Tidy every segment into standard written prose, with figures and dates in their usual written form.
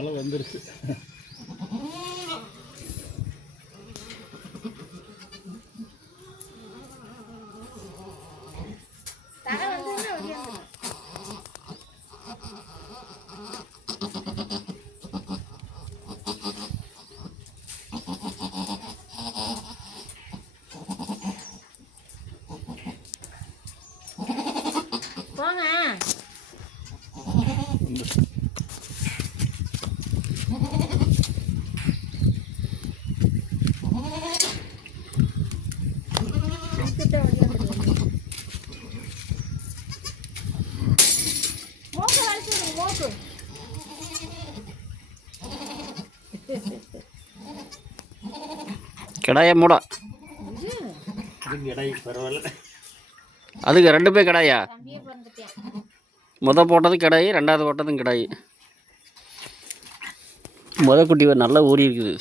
தலை வந்துருச்சு. போங்க கிடாயா மூடா பரவாயில்ல. அதுக்கு 2 பேர் கிடாயா. போட்டது கிடாயி, 2வது போட்டதும் கிடாயி. குட்டி நல்லா ஓடி இருக்குது.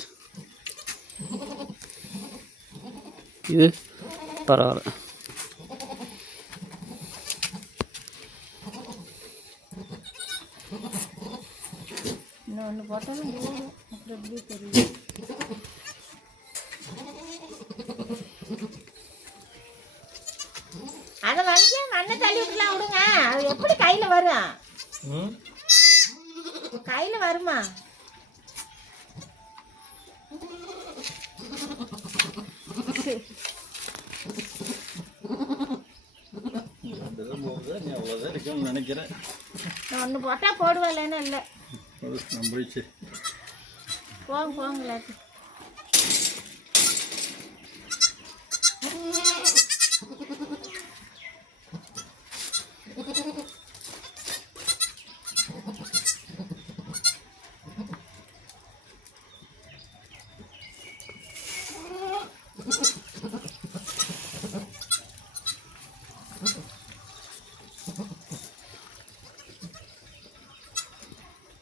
இது பரவாயில்ல. இன்னொன்று போட்டாலும் போடும். அப்புறம் எப்படி தெரியும்? அதை வந்து மண்ணை தள்ளி விட்டுலாம் விடுங்க. அது எப்படி கையில் வரும்? கையில் வருமா? நினைக்கிறேன். ஒன்று போட்டால் போடுவேன், இல்லைன்னா இல்லை. நம்பிச்சு போங்க போங்க.